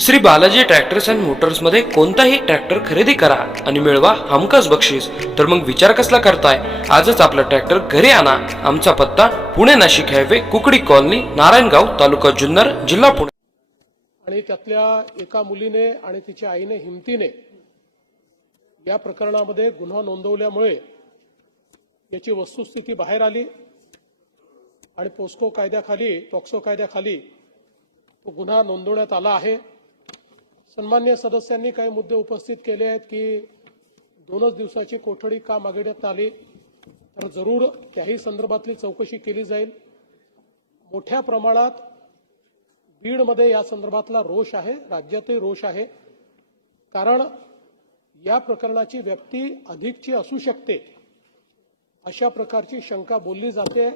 Shri Balaji tractors and मोटर्समध्ये कोणताही tractor खरेदी करा आणि मिळवा हमखास बक्षीस. तर मग विचार कसला करताय? आजच आपला ट्रॅक्टर घरी आणा. आमचा पत्ता पुणे नाशिक हायवे कुकडी कॉलनी नारायणगाव तालुका जुन्नर जिल्हा पुणे. आणि त्यातल्या एका मुलीने आणि तिच्या आईने हिमतीने या प्रकरणामध्ये गुन्हा नोंदवल्यामुळे याची वस्तुस्थिती बाहेर आली आणि पोस्को कायद्याखाली पॉक्सो कायद्याखाली तो गुन्हा नोंदवण्यात आला आहे. सन्मान्य सदस्यांनी काही मुद्दे उपस्थित केले आहेत की दोनच दिवसाची कोठडी का मागण्यात आली तर जरूर त्याही संदर्भातली चौकशी केली जाईल. मोठ्या प्रमाणात बीडमध्ये या संदर्भातला रोष आहे राज्यातही रोष आहे. कारण या प्रकरणाची व्यक्ती अधिकची असू शकते अशा प्रकारची शंका बोलली जाते.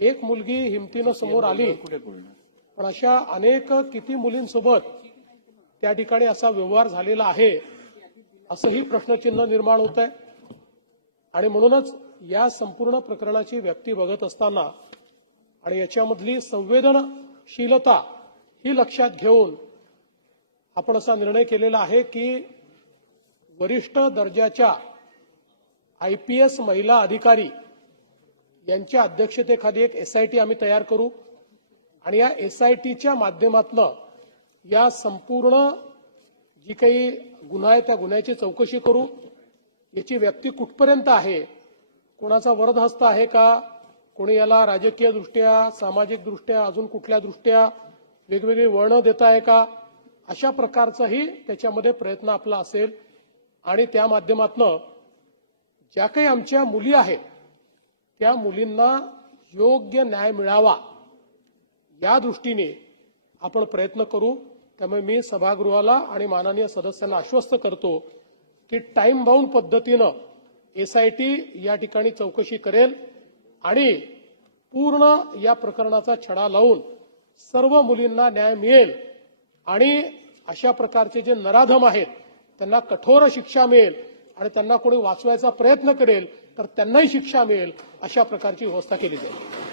एक मुलगी हिमतीनं समोर आली पण अशा अनेक किती मुलींसोबत त्या ठिकाणी असा व्यवहार झालेला आहे असंही प्रश्नचिन्ह निर्माण होत आहे. आणि म्हणूनच या संपूर्ण प्रकरणाची व्यक्ती बघत असताना आणि याच्यामधली संवेदनशीलता ही लक्षात घेऊन आपण असा निर्णय केलेला आहे की वरिष्ठ दर्जाच्या आय पी एस महिला अधिकारी यांच्या अध्यक्षतेखाली एक एसआयटी आम्ही तयार करू. आणि या एसआयटीच्या माध्यमातनं या संपूर्ण जी काही गुन्हा आहे त्या गुन्ह्याची चौकशी करू. याची व्यक्ती कुठपर्यंत आहे? कोणाचा वरदहस्त आहे का? कोणी याला राजकीय दृष्ट्या सामाजिक दृष्ट्या अजून कुठल्या दृष्ट्या वेगवेगळी वळणं देत आहे का? अशा प्रकारचाही त्याच्यामध्ये प्रयत्न आपला असेल. आणि त्या माध्यमातनं ज्या काही आमच्या मुली आहेत त्या मुलींना योग्य न्याय मिळावा या दृष्टीने आपण प्रयत्न करू. त्यामुळे मी सभागृहाला आणि माननीय सदस्यांना आश्वस्त करतो की टाइम बाउंड पद्धतीनं एसआयटी या ठिकाणी चौकशी करेल आणि पूर्ण या प्रकरणाचा छडा लावून सर्व मुलींना न्याय मिळेल आणि अशा प्रकारचे जे नराधम आहेत त्यांना कठोर शिक्षा मिळेल आणि त्यांना कोणी वाचवायचा प्रयत्न करेल तर त्यांनाही शिक्षा मिळेल अशा प्रकारची व्यवस्था केली जाईल.